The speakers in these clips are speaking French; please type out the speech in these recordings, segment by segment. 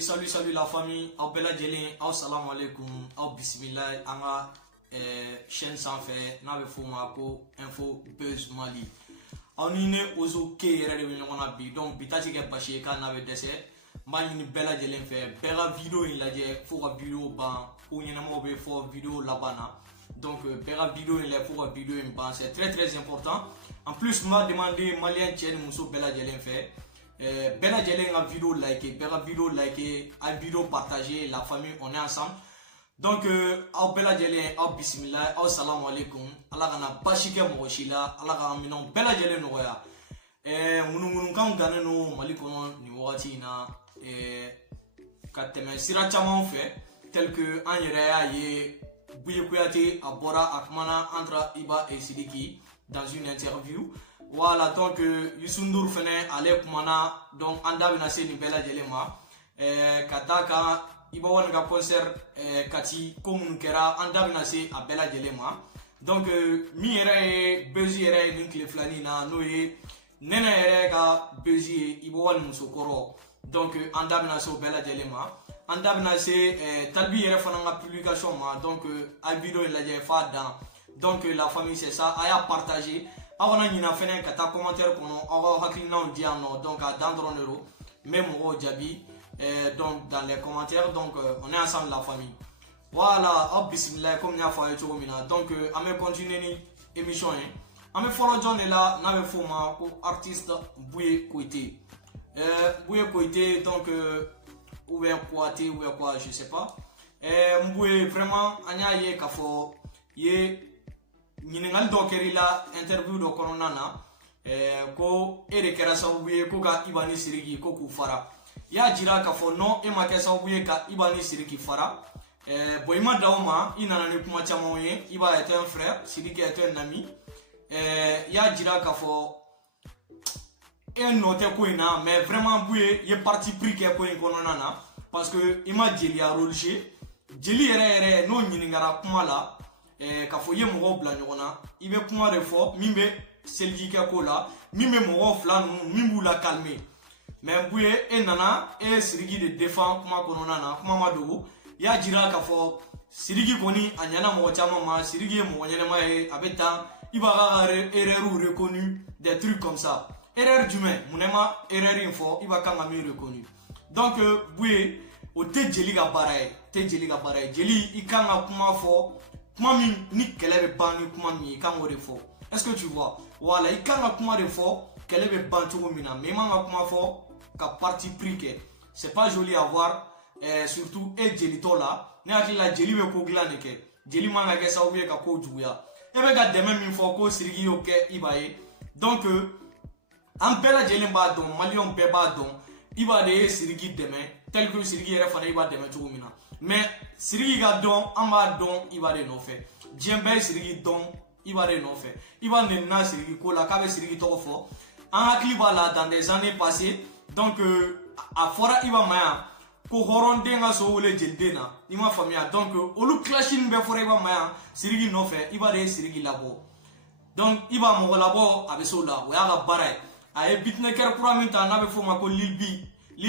Salut la famille, au bella djelen, au salam alaikum, au bismillah, anga chaîne sans fait, n'avez fuma ko info buzz Mali. On est aux ok, donc bitati ke paché kan n'avait décès, mani bella djelen fait, bella vidéo il a dit, faut la vidéo ban, ou n'y a pas faut vidéo là-bas. Donc bella vidéo il a faut vidéo ban, c'est très important. En plus m'a demandé malien tien muso bella djelen fait. Bella djelen a vidéo liké, bella vidéo liké, a vidéo partagé, la famille on est ensemble. Donc au bella djelen, au bismillah, au salam alaikum, Allah kana bashike moshila, Allah kana minon bella djelen noya. Munu kan gane no Mali kono ni wati na kateme sira chaman fait tel que en yere ya ye Bouye Kouyaté a bora akmana entre Iba et Sidiki dans une interview. Voilà, donc Youssou Ndour fene ale kumana donc anda bina se ni bella djelema kataka iba wan ga concert kati comme kera anda bina se a bella djelema donc mi ere bezi ere ni kle flani na no ye nena ere ga bezi iba wan musokoro donc anda bina se bella djelema anda bina se talbi ere fana nga publication ma donc a vidéo la je fa dans donc la famille c'est ça aya partager avant de faire un commentaire pour nous, on va dire donc à Dandronero, même au Djabi, donc dans les commentaires, donc on est ensemble la famille. Voilà, hop, bismillah, comme il y a fait tout mina. Donc, on va continuer l'émission. On va follow John et là, on va faire artiste Bouye Kouyaté. Bouye Kouyaté, donc, ou bien Kouyaté, ou bien quoi, je sais pas. Bouye vraiment, on a yé kafo, yé. Ñiningal do keri la interview do korona na ko ere kera sabuye ko ka Ibani Siriki ko ku fara ya jira ka fo no e ma ke sabuye ka Ibani Siriki fara boyma dawma inana ne kuma chamoye Iba est un frère, Siriki est un ami ya jira ka fo e note ko ina mais vraiment bouye ye parti pris ke ko korona na parce que ima jeli a rolché jeli ere no ñiningara kuma la ka fo ye mogo bla ɲɔgɔnna i bɛ kuma de fɔ min bɛ seliji kɛ ko la min bɛ mɔgɔ fila ninnu min b'u la calmer mais Bouye e nana e Siriki de défend kuma kɔnɔna na kuma ma dogo i y'a jira k'a fɔ Siriki kɔni a ɲɛna mɔgɔ caman ma Siriki ye mɔgɔ ɲɛnɛma ye a bɛ taa i b'a ka erreur reconnu des trucs comme ça erreur jumɛn mun ne ma erreur in fɔ i b'a kan ka min reconnu donc Bouye o tɛ jeli ka baara ye tɛ jeli ka baara ye jeli i kan ka kuma fɔ kuma min ni kɛlɛ bɛ ban ni kuma min ye i kan k'o de fɔ est-ce que tu vois voilà i kan ka kuma de fɔ kɛlɛ bɛ ban cogo min na mais i man ka kuma fɔ ka parti pris kɛ c'est pas joli à voir surtout e jelitɔ la ne hakili la jeli bɛ ko dilan de kɛ jeli man ka kɛ sababu ye ka ko juguya e bɛ ka dɛmɛ min fɔ ko Siriki y'o kɛ Iba ye donc an bɛɛ lajɛlen b'a dɔn maliyɛnw bɛɛ b'a dɔn Iba de ye Siriki dɛmɛ tel que Siriki yɛrɛ fana Iba dɛmɛ cogo min na mais Siriki ka dɔn an b'a dɔn Iba de nɔfɛ diɲɛ bɛɛ ye Siriki dɔn Iba de nɔfɛ Iba nenina Siriki ko la k'a bɛ Siriki tɔgɔ fɔ an hakili b'a la dans des années passées donc a fɔra Iba ma yan ko hɔrɔnden ka so wele jeliden na i ma faamuya donc olu clash nin bɛɛ fɔra Iba ma yan Siriki nɔfɛ Iba de ye Siriki labɔ donc Iba mɔgɔ labɔ a bɛ se o la o y'a ka baara ye a ye beatmaker kura min ta n'a bɛ f'o ma ko Lil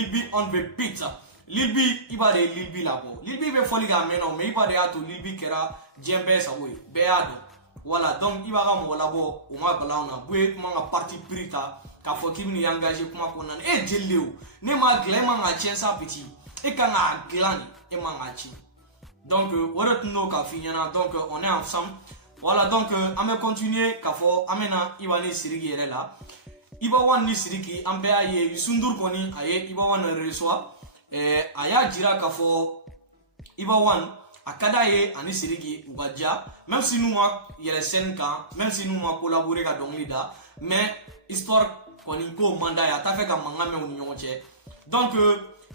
B on the beat Lil B Iba de ye Lil B labɔ Lil B bɛ fɔli k'a mɛn na mais Iba de y'a to Lil B kɛra diɲɛ bɛɛ sago ye bɛɛ y'a dɔn voilà donc Iba ka mɔgɔ labɔ o ma bala anw na Bouye kuma ka parti pris ta k'a fɔ k'i bɛ n'i engagé kuma kɔnɔna na e jeli de o ne m'a dilan e man ka tiɲɛ sa petit e kan k'a dilan de e man k'a ci donc o de tun do k'a f'i ɲɛna donc on est ensemble voilà donc an bɛ continuer k'a fɔ an bɛna Iba ni Siriki yɛrɛ la Iba One ni Siriki an bɛɛ y'a ye Youssou Ndour kɔni a ye Iba One reçoit a y'a jira k'a fɔ Iba One a ka d'a ye ani Siriki u ka diya même si n'u ma yɛlɛ scène kan même si n'u ma collaborer ka dɔnkili da mais histoire kɔni ko man d'a ye a t'a fɛ ka mankan mɛn u ni ɲɔgɔn cɛ donc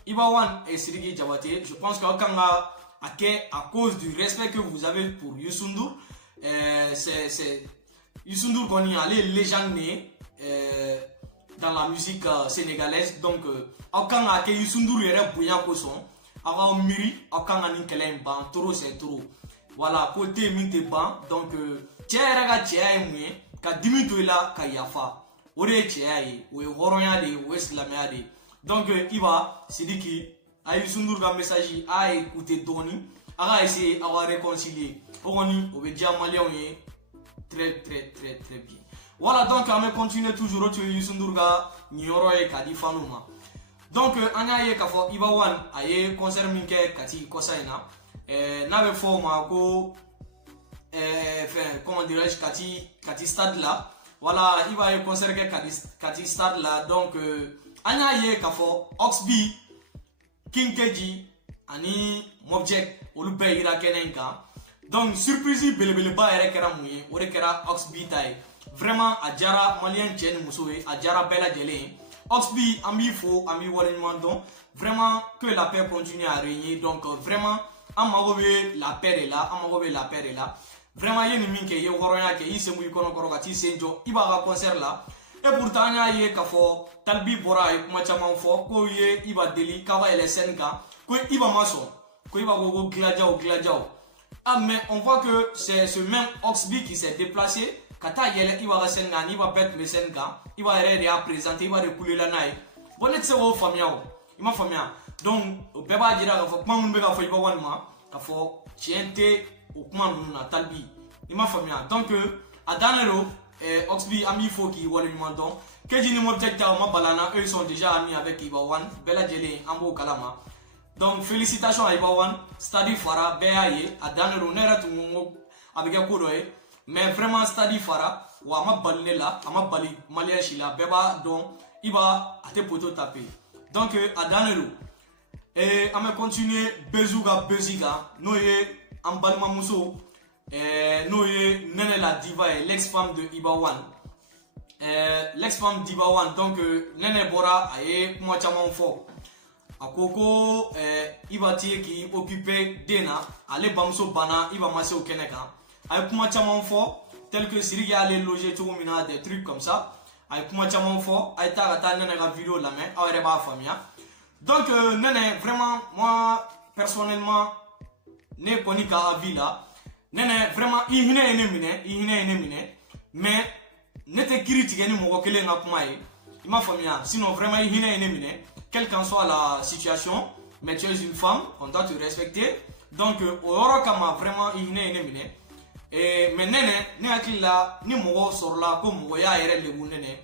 Iba One et Siriki Diabaté je pense que aw kan ka a kɛ à cause du respect que vous avez pour Youssou Ndour c'est Youssou Ndour kɔni ale ye légende de ye dans la musique sénégalaise donc aw kan ka kɛ Youssou Ndour yɛrɛ bonya kosɔn aw ka miiri aw kan ka nin kɛlɛ in ban trop c'est trop voilà ko te min tɛ ban donc cɛ yɛrɛ ka cɛya ye mun ye ka dimi to i la ka yafa o de ye cɛya ye o ye hɔrɔnya de ye o ye silamɛya de ye donc Iba Sidiki a Youssou Ndour ka message a écouté Doni a essayé à réconcilier on est déjà malien très bien. Voilà, donc on va continuer toujours sur Youssou Ndour ka nyoro e kadi fanuma. Donc anya ye ka fo Iba One aye concert minke kati kosaina n'avait forma ko comment dirais-je kati stade là. Voilà, il va y concert ke kati stade là. Donc anya ye ka fo Oxby King Keji ani Mobject olu ira kenenka. Donc surprise belebele ba ere kera muye ore kera Oxby tay. Vraiment a jara malien chen musoe a jara bela jele. Oxby ami fo ami walinman donc vraiment que la paix continue à régner. Donc vraiment amagobe la paix est là, amagobe la paix est là. Vraiment yeni minke ye horonya ke ise mu ikono korokati senjo iba concert là. Et pourtant ye ka fo talbi bora e kuma chama fo ko ye iba deli kawa LSN ka ko iba maso ko iba go gladiao. Ah mais on voit que c'est ce même Oxby qui s'est déplacé kata yele iba ga senga ni ba bet le senga iba rere a présenter iba recouler la naï bonnet se wo famia ima famia donc beba dira ga fo kuma mun be ga fo Iba One ma ka fo tiente o kuma mun na talbi ima famia donc à Danero Oxby ami fo qui wala ni mandon que jini mo tekta ma balana eux sont déjà amis avec Iba One bela jele ambo kalama. Donc félicitations à Iba One, Stadi Fara, Beaye, à Danero Nera tout avec un coup d'œil. Mais vraiment Stadi Fara, ou à ma balle là, à ma balle, Malia Chila, Beba, donc Iba a tes poteaux tapés. Donc à Danero, et à me continuer, Bezouga, Beziga, Noye, Ambalma Mousso, Noye, Nene la Diva, l'ex-femme de Iba One. L'ex-femme d'Iba One, donc Nene Bora, aye, moi chamon fort. A koko iba tie ki occupé dena ale bamso bana iba masse au keneka ay kuma chaman fo tel que Sirigi allait loger tout mina des trucs comme ça ay kuma chaman fo ay ta nene ga vidéo la main awere ba famia. Donc nene vraiment moi personnellement ne koni ka villa nene vraiment ihine ene mine mais ne te critique ni mo kele na kuma e ima famia sinon vraiment ihine ene mine. Quelle qu'en soit la situation, mais tu es une femme, on doit te respecter. Donc, au Orokama, vraiment, il est né. Et maintenant, ni mogo sur la comme mogo ya yere lebu nene.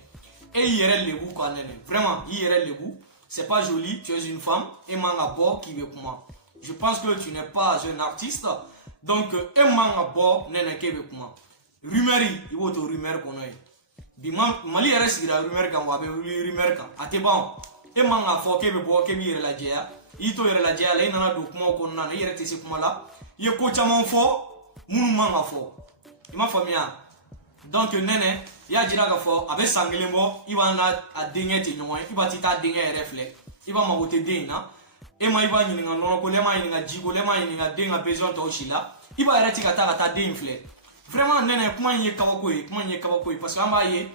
Et yere lebu quoi nene. Vraiment, yere lebu. C'est pas joli, tu es une femme. Et manga bo qui veut moi. Je pense que tu n'es pas un artiste. Donc, et manga bo nene qui veut moi. Rumeri, il faut te rumeur qu'on ait. Bimam, mali yere sigira rumeur kan wabe rumeur kan. Ate bon. E manga fo kebe bo kebe yere la jeya ito yere la jeya la ina do kuma ko na yere tesi kuma la ye ko chama fo munu manga fo ima famia. Donc nene ya jira ga fo abe sangele mo iba na adenge ti nyoy iba ti ta denge refle iba ma wote dena e ma iba nyini nga no ko le ma nyini nga jigo le ma nyini nga denga besoin to shila iba yere ti ka ta denfle vraiment nene kuma nye kabako parce que amba ye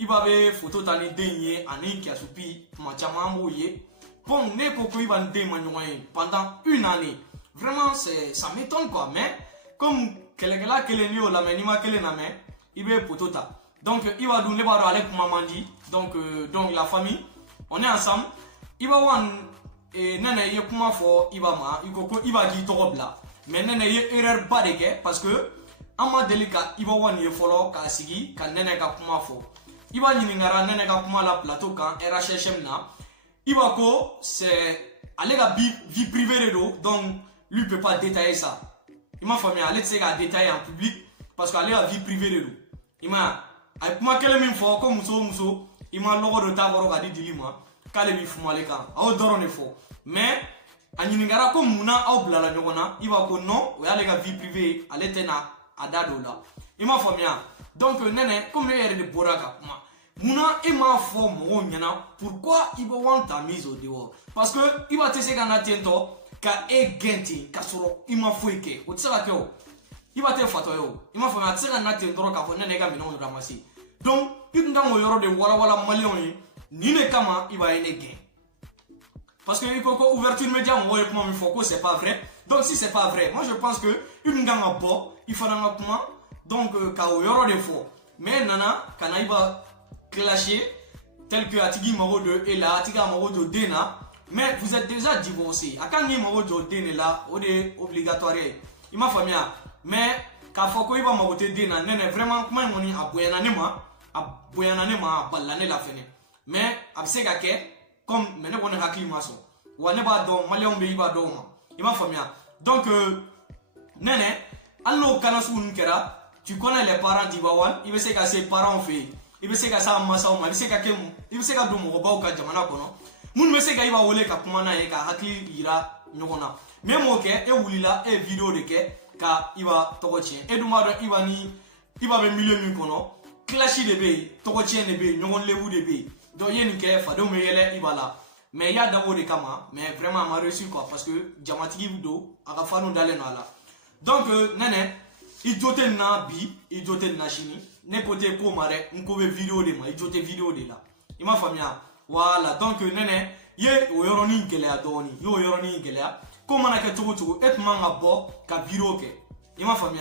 iba be photo tani denye ani ki asupi machama moye bon ne koko iba ndé manyoy pendant une année vraiment ça m'étonne quoi mais comme kelekela keleni o la menima kelena me ibe potota donc iba dou ne ba do avec mamandi donc la famille on est ensemble Iba One nene ye kuma fo iba ma ikoko iba di togobla mais nene ye erreur ba de ke parce que ama delika Iba One ye folo ka sigi ka nene ka kuma fo Iba nyiningara nene ka kuma la plateau kan RHHM na Iba ko c'est aller la vie privée de l'eau donc lui peut pas détailler ça. Il m'a famille aller c'est à détailler en public parce qu'aller la vie privée de l'eau. Il m'a ay kuma kele min fo ko muso il m'a logo de ta boro ga di dilima kale bi fuma le kan aw doro ne fo mais anyiningara ko muna aw blala nyona Iba ko non o aller la vie privée aller tena adado la. Il m'a famille donc nene comme le yere de boraka kuma Muna et ma forme pourquoi Iba One t'a mis au dehors parce que Iba te se kana tiento ka e genti ka soro ima foike o tsaka ko Iba te fato yo ima fo na tsaka na tiento ka fo nene ga mino ramasi donc ibnda mo yoro de wala malion ni ne kama Iba ene gen parce que ikoko ouverture média mo woy kuma mi foko c'est pas vrai donc si c'est pas vrai moi je pense que une ganga bo il faut na kuma donc ka yoro de fo mais nana kana Iba clasher tel que Atigi Maro de Ela, Atiga Maro de Dena, mais vous êtes déjà divorcé. A quand ni mago jodé là, on est obligatoire. Il m'a famille, mais quand faut qu'il va mago te dena, nene vraiment comment on y a boyana nema balane la fene. Mais abse kake comme maintenant on est hakli maso. Ou on est pas dans malien be iba do ma. Il m'a famille. Donc nene allo kanasu nkera. Tu connais les parents d'Ibawan, il veut se que ses parents fait, il veut se que ça massa ou mal, il veut se que do mo ba ou ka jamana kono. Mun veut se que iba wole ka kuma na ye ka hakli ira nyokona. Même OK e wulila e vidéo de ke ka iba toko tien. E duma do iba ni iba be milieu min kono. Clash de be, toko tien de be, nyokon lewu de be. Do yen ke fa do me yele iba la. Mais il y a d'abord des kama, mais vraiment m'a reçu quoi parce que jamatiki do aka fanu dale na la. Donc nene il dote na bi, il dote na chini, n'importe pour mare, on peut vidéo de moi, il dote vidéo de là. Il m'a famille, voilà, donc nene, ye oyoroni gelea doni, yo oyoroni gelea, comment na ke tugu et manga bo ka vidéo ke. Il m'a famille.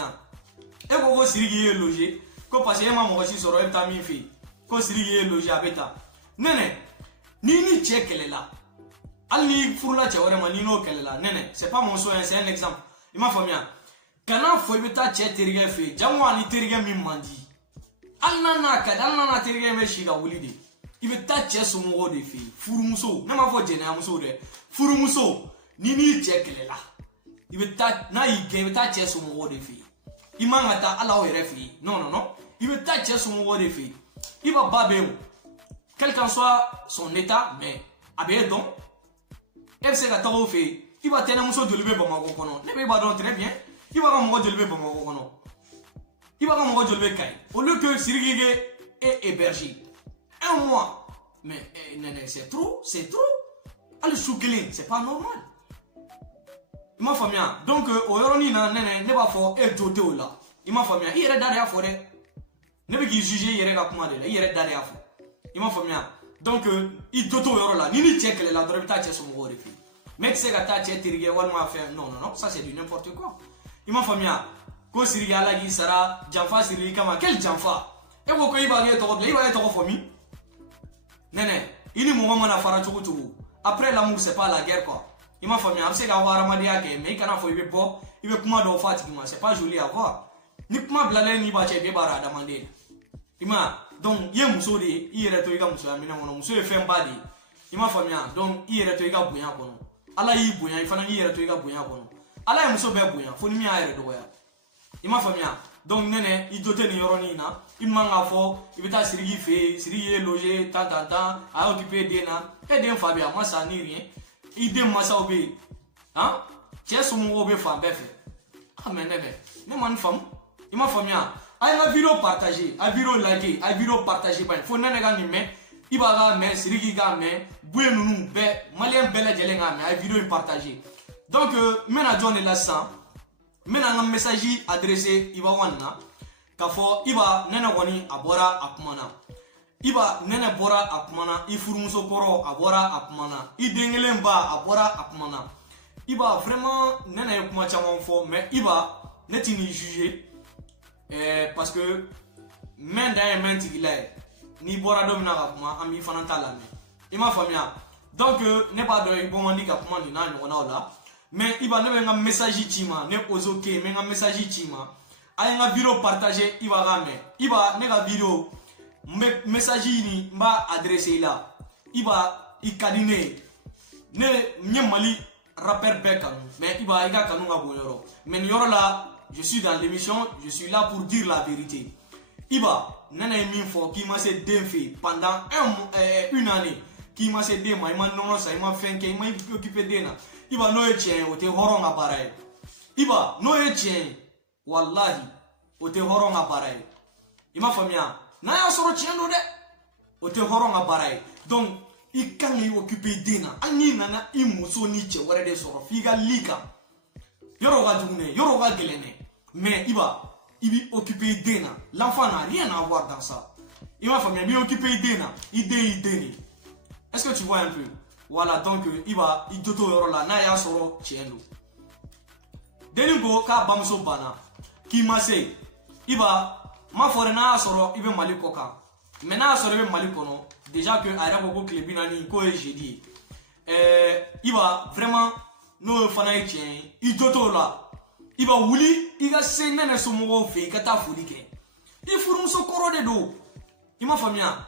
E ko sirigi ye loger, ko parce que ma mo si soro e ta mi fi, ko sirigi ye loger abeta. Nene, ni check elle là. Ali furula che ore ma ni no kele là. Nene, c'est pas mon soin, c'est un exemple. Il m'a famille. Kana foi beta che terige fe jamwa ni terige mi mandi alnana terige me shiga wulide ibeta che somo de fe furumuso na ma fo jena muso de furumuso ni che kelela ibeta na ige beta che somo de fe imanga ta ala o refi non ibeta che somo de fe iba babeu quel qu'en soit son état mais abe donc fc ka tawo fe iba tena muso de lebe bama ko kono ne be ba don très bien. Il va me relever pour mon il va me relever Kai. Au lieu que Sirigige est hébergé. Un mois. Mais c'est trop. Allez, choukélin, c'est pas normal. Il m'a famille. Donc, au Yoroni, ne va pas être doté là. Il m'a famille. Il est derrière forêt. Ne veut qu'il juge, il est là pour moi. Il est derrière forêt. Il m'a famille. Donc, il dote au Yoro là. Ni check les la droite, tu as son mot de fille. Mais c'est que tu as tiré, non, ça c'est du n'importe quoi. Il m'a famille. Ko sirigi ala gi sara janfa sirigi kama quel janfa e ko iba ge to iba to fomi nene ini mo mama na fara chugu après l'amour c'est pas la guerre quoi. Il m'a famille abse ga wara madia ke mais kana fo ibe bo ibe kuma do fatigima c'est pas joli à voir ni kuma blale ni ba che be bara demander ima donc ye muso de ire to iga muso amina mono muso e fem badi il m'a famille donc ire to iga bunya kono ala yi bunya ifana ire to iga bunya kono ala muso be bunya fo ni mi ayre do ya. Il m'a famille. Donc nene il dote ni yoroni na il m'a fo il beta sirigi fe sirigi loger tant à occuper dena et den fabia moi ça ni rien il dem moi ça obé hein tiens son mo obé fa befe ah mais nene ne man femme il m'a famille ay ma vidéo partager ay vidéo liker ay vidéo partager ba fo nene ga ni me iba ga me sirigi ga me bué nunu be malien bela jele ga me ay vidéo partager donc mena John là ça. Maintenant un message adressé iba wanna kafo iba nena woni abora akumana iba nena bora akumana ifurumuso koro abora akumana idengelemba abora akumana iba vraiment nena yekuma chamon fo mais iba netini juger parce que men da menti gilay ni bora domina akuma ami fananta la ima famia donc ne pas de bon mandi akuma ni na ngona la. Mais il va ne un message tima ne ozoke mais un message tima ay nga vidéo partager il va ramener il va ne ga vidéo message ni mba adresser là il va il kadine ne nyamali rappeur bekan mais il va iga kanu nga boyoro mais yoro là je suis dans l'émission je suis là pour dire la vérité il va nana min fo qui m'a se défait pendant une année qui m'a se dé il m'a non ça il m'a fait qu'il m'a occupé d'ena iba no etien o te horonga parai iba no etien wallahi o te horonga parai ima famia na ya soro tiendo de o te horonga parai donc i kan yi occuper dina ani nana imuso ni che wore de soro figa lika yoro ga dugune yoro ga gelene mais ibi occuper dina l'enfant n'a rien à voir dans ça ima famia bi occuper dina idée est-ce que tu vois un peu. Voilà donc iba itoto yoro la na ya soro chendo deningo ka bamso bana ki mase iba ma fore na soro ibe maliko ka mena soro ibe malikono déjà que ara gogo klebina ni ko jeudi il va vraiment no fana ye tiɲɛ i joto la i ba wuli i ka se nɛnɛ somɔgɔw fɛ i ka taa foli kɛ i furumuso kɔrɔ de don i ma faamuya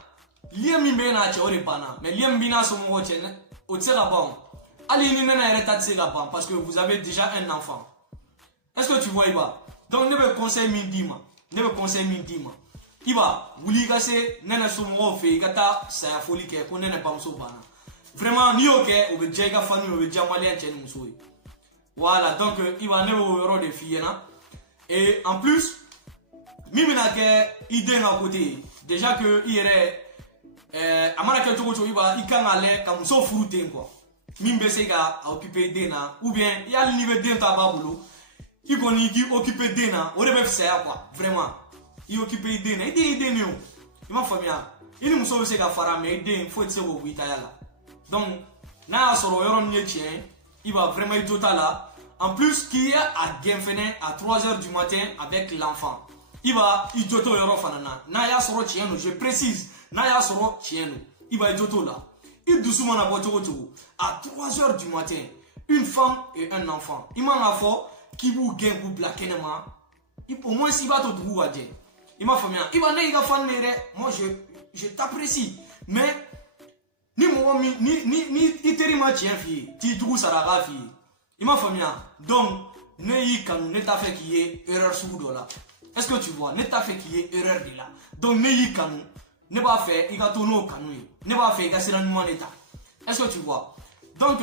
lien min bɛ n'a cɛ o de banna mais lien min b'i n'a somɔgɔw cɛ o tɛ se ka ban hali ni nɛnɛ yɛrɛ ta tɛ se ka ban parce que vous avez déjà un enfant est-ce que tu vois Iba donc ne bɛ conseil min d'i ma i ba wuli i ka se nɛnɛ somɔgɔw fɛ i ka taa saya foli kɛ ko nɛnɛ bamuso banna vraiment n'i y'o kɛ o bɛ diya i ka famille o bɛ diya maliyɛn cɛ ni muso ye voilà donc Iba ne b'o yɔrɔ de f'i ɲɛna et en plus min bɛna kɛ i den ka côté ye déjà que i yɛrɛ a mana kɛ cogo o cogo Iba i kan ka lajɛ ka muso furu ten quoi min bɛ se ka occuper den na ou bien hali n'i bɛ den ta b'a bolo i kɔni k'i occuper den na o de bɛ fisaya quoi vraiment i occuper i den na i den i den de ye o i ma faamuya i ni muso bɛ se ka fara mais i den foyi tɛ se k'o bɔ i taya la donc n'a y'a sɔrɔ yɔrɔ min ye tiɲɛ i va vraiment i jo t'a la en plus qu'il y a à gɛn fɛnɛ à 3h du matin avec l'enfant i va i jo t'o yɔrɔ fana na n'a y'a sɔrɔ tiɲɛ don je précise n'a y'a sɔrɔ tiɲɛ don i va i jo t'o la i dusu mana bɔ cogo cogo à 3h du matin une femme et un enfant i man ka fɔ k'i b'u gɛn k'u bila kɛnɛma au moins i b'a to dugu ka jɛ i m'a faamuya i ba ne y'i ka fan ye dɛ moi je t'apprécie mais ni mɔgɔ min ni i teri ma tiɲɛ f'i ye t'i jugu sara a k'a f'i ye i m'a faamuya donc ne y'i kanu ne t'a fɛ k'i ye erreur sugu dɔ la est-ce que tu vois ne t'a fɛ k'i ye erreur de la donc ne y'i kanu ne b'a fɛ i ka to n'o kanu ye ne b'a fɛ i ka sira ɲuman de ta est-ce que tu vois donc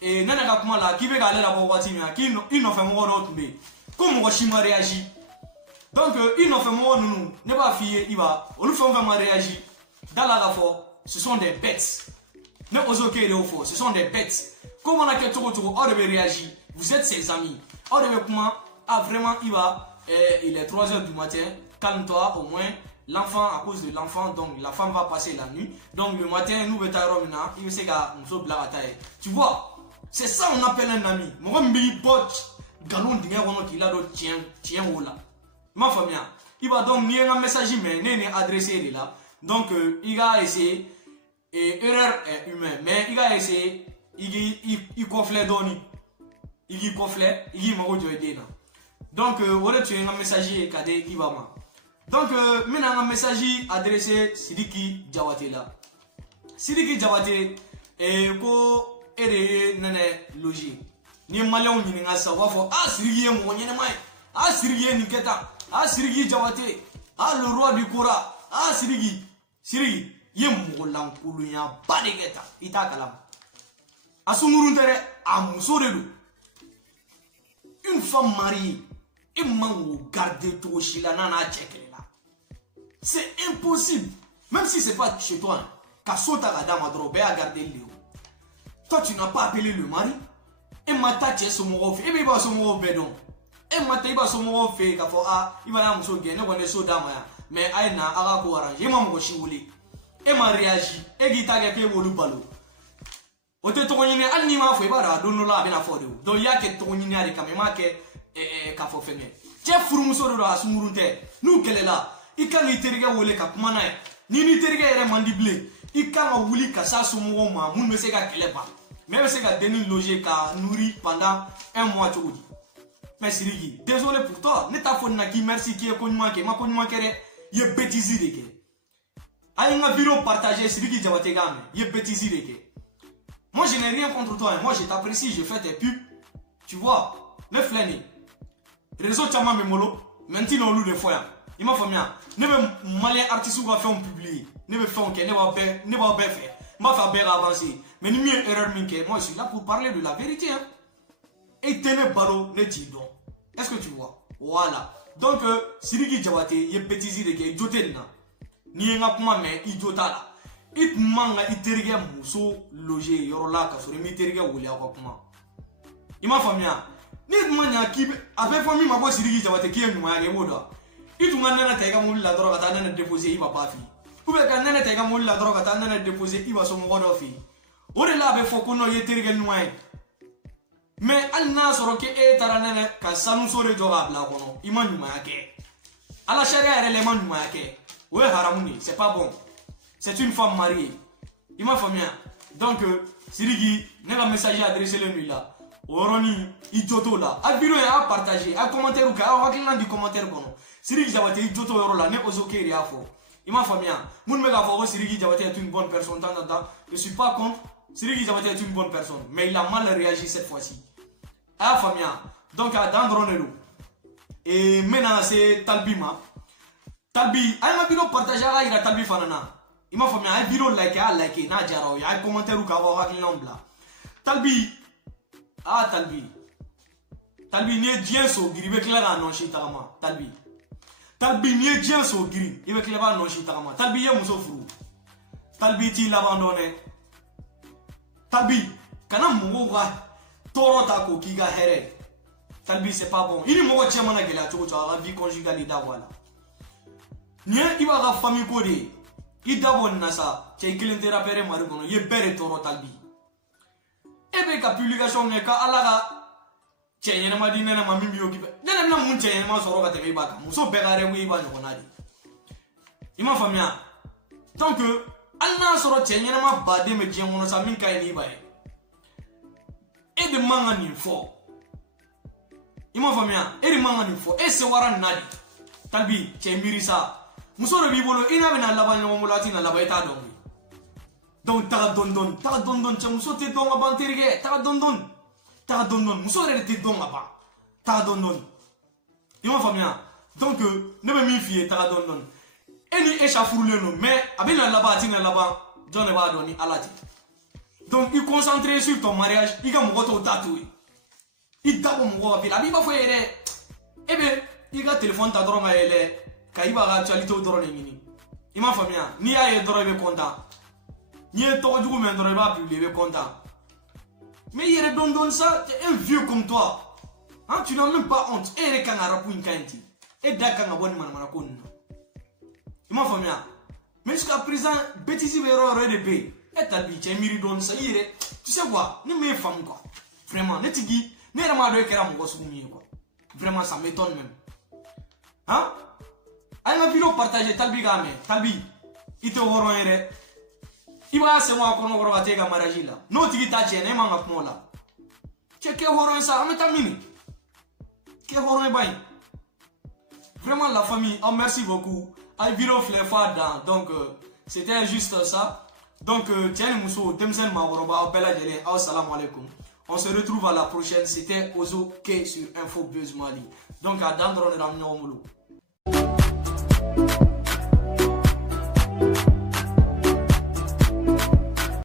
ne ka kuma la k'i bɛ k'ale labɔ waati min na k'i nɔfɛ mɔgɔ dɔw tun bɛ yen ko mɔgɔ si ma réagi donc i nɔfɛ mɔgɔ ninnu ne b'a f'i ye Iba olu fɛn o fɛn ma réagi da la k'a fɔ ce sont des bêtes ne oso k'e de y'o fɔ ce sont des bêtes ko mana kɛ cogo cogo aw de bɛ réagi vous êtes ses amis aw de bɛ kuma vraiment Iba il est 3h du matin calme-toi au moins l'enfant à cause de l'enfant donc la femme va passer la nuit donc le matin nous bɛ taa yɔrɔ min na i bɛ se ka muso bila ka taa ye tu vois c'est ça on appelle un ami mɔgɔ min b'i bɔ nkalon dingɛ kɔnɔ k'i ladon tiɲɛ o la i m'a faamuya Iba donc n'i ye n ka message mɛn ne ye nin adressé de la donc i ka essayer erreur est humaine mais i ka essayer i kɔfilɛ dɔɔni i k'i kɔfilɛ i k'i mago jɔ i den na donc o de tun ye n ka message ye ka di Iba ma donc n bɛna n ka message adressé Sidiki Jabate la Sidiki Jabate ko e de ye nɛnɛ loger ni maliyɛnw ɲininka sisan u b'a fɔ Sidiki ye mɔgɔ ɲɛnɛma ye Sidiki ye nin kɛ tan Sidiki Jabate le roi du Kora Sidiki i ye mɔgɔ lankolonya ba de kɛ tan i t'a kalama a sunkurun tɛ dɛ a muso de don une femme mariée e man k'o garder cogo si la n'a n'a cɛ kɛlɛ la c'est impossible même si c'est pas chez toi ka so ta ka d'a ma dɔrɔn bɛɛ y'a garder le o toi tu n'as pas appelé le mari e ma taa cɛ somɔgɔw fɛ e bɛ i b'a somɔgɔw bɛɛ dɔn e ma taa i b'a somɔgɔw fɛ k'a fɔ i b'a y'a muso gɛn ne kɔni ye so d'a ma yan mais a ye na a ka ko arranger e ma mɔgɔ si wele e ma réagi e k'i ta kɛ k'e b'olu balo o tɛ tɔgɔ ɲini hali n'i m'a fɔ i b'a dɔn a don dɔ la a bɛna fɔ de o donc i y'a kɛ tɔgɔ ɲiniya de kama i m'a kɛ k'a fɔ fɛn kɛ cɛ furumuso de don a sunkurun tɛ n'u kɛlɛla i kan k'i terikɛ wele ka kuma n'a ye n'i terikɛ yɛrɛ man di bilen i kan ka wuli ka s'a somɔgɔw ma minnu bɛ se ka kɛlɛ ban mais e bɛ se ka denni loger ka nourrir pendant 1 mois cogo di mais Sidiki désolé pour toi ne t'a fɔ nin na k'i merci k'i ye ko ɲuman kɛ i ma ko ɲuman kɛ dɛ i ye bêtise de kɛ a ye n ka vidéo partager Sidiki Jabate k'a mɛn i ye bêtise de kɛ moi je n'ai rien contre toi moi je t'apprécie je fais tes pubs tu vois ne filɛ nin réseau caman bɛ n bolo mais n tɛna olu de fɔ yan i m'a faamuya ne bɛ maliyɛn artistes ka fɛnw publier ne bɛ fɛnw kɛ ne b'a bɛɛ fɛ n b'a fɛ a bɛɛ ka avancer mais ni min ye erreur min kɛ moi je suis là pour parler de la vérité hein e tɛ ne balo ne t'i dɔn est-ce que tu vois voilà donc Sidiki Jabate i ye bêtise de kɛ i jo tɛ nin na n'i ye n ka kuma mɛn i jo t'a la i tun man ka i terikɛ muso loger yɔrɔ la ka sɔrɔ i m'i terikɛ wele aw ka kuma i m'a faamuya n'i tun ma ɲa k'i bɛ a bɛ fɔ min ma ko Sidiki Jabate k'i ye ɲumanya kɛ i b'o dɔn i tun ka nɛnɛ ta i ka mobili la dɔrɔn ka taa nɛnɛ déposer i papa fɛ yen ou bien ka nɛnɛ ta i ka mobili la dɔrɔn ka taa nɛnɛ déposer i ba somɔgɔ dɔ fɛ yen o de la a bɛ fɔ ko non i ye terikɛ ɲuman ye mais hali n'a sɔrɔ k'e taara nɛnɛ ka sanuso de jɔ k'a bila a kɔnɔ i ma ɲumanya kɛ ala sariya yɛrɛ la i ma ɲumanya kɛ o ye haramu de c'est pas bon c'est une femme mariée i m'a faamuya Donc, Sirigi, n'est pas message adressé le nuit là. Oroni, idioto là. A vidéo a partagé, a commentaire ou a regardé du commentaire kono. Sirigi Diabaté idioto euro là, n'est pas ok riafo. Il m'a fait bien. Moun me gafo, Sirigi Diabaté est une bonne personne. Je suis pas contre. Sirigi Diabaté est une bonne personne, mais il a mal réagi cette fois-ci. A famia. Donc, à Dandronelo. Et maintenant, c'est Talbima. Talbi, a ma vidéo partagée à la Talbi Fanana. Il m'a fait bien. A vidéo like, na jaro, ya commentaire ou kawa avec l'ombla. Talbi. Ah, Talbi. Talbi, ni bien so, giri, avec la non chitama. Talbi. Talbi, ni bien so, giri, avec la non chitama. Talbi, y'a mousso fou. Talbi, ti l'abandonné. Talbi, kana mouwa, torota ko kiga here. Talbi, c'est pas bon. Il est mouwa tchemana gela, tu vois, la vie conjugale d'avoila. N'y il va la famille codée. Il d'abonne nasa, t'es qu'il interapere marigono, y'a bere toro Talbi. Ebe ka publication ne ka alaga chenye ma dine na mami biyo kipe nene na mun chenye ma soro ka tebe baka muso begare wi ba nyoko nadi ima famia donc alna soro chenye na ma bade me dien wono sa min kai ni ba e de manga ni fo ima famia e de manga ni fo e se wara nadi Talbi chembiri sa muso re bi bolo ina be na laba nyamo mulati na laba eta dongi. Donc, taga don, tu muso te don aban terige, taga don, muso re te don aban, taga don. Il m'a famia. Donc, ne me mi fie taga don. Eni echa fourle no, mais avec la là-bas, tina là-bas, John va donner à la tête. Donc, il concentre sur ton mariage, il va m'ouvrir tatoué. Il d'abord m'ouvrir la vie, il va faire. Eh bien, il va téléphone ta drogue à elle, quand il va actualité au drone mini. Il m'a famia. Ni a eu drogue content. Ni un temps du coup, mais on va publier content. Mais il redonne ça, t'es un vieux comme toi. Hein, tu n'as même pas honte. Et les kangaras pour une quantité. Et d'accord, ma bonne manakon. Il m'a fait bien. Mais jusqu'à présent, bêtise erreur de paix. Et t'as dit, tu as mis don ça, tu sais quoi, ne me femme quoi. Vraiment, ne t'y ne pas de qu'elle a mon gosse quoi. Vraiment, ça m'étonne même. Hein? Aïe, ma vidéo partagée, Talbi Game, Talbi, il te voit rien. Il va se voir qu'on aura été à Maragila. Non, tu t'as tenu, mais ma mola. Qu'est-ce que vous ça? Mais t'as mis. Qu'est-ce que vous avez? Vraiment, la famille, oh, merci beaucoup. Aïe, vidéo fléfada. Donc, c'était juste ça. Donc, tiens, Mousso, Temzen Maoroba, Bella Djele, assalamu alaikum. On se retrouve à la prochaine. C'était Ozo K sur Info Buzz Mali. Donc, à Dandron et Ramno Moulou.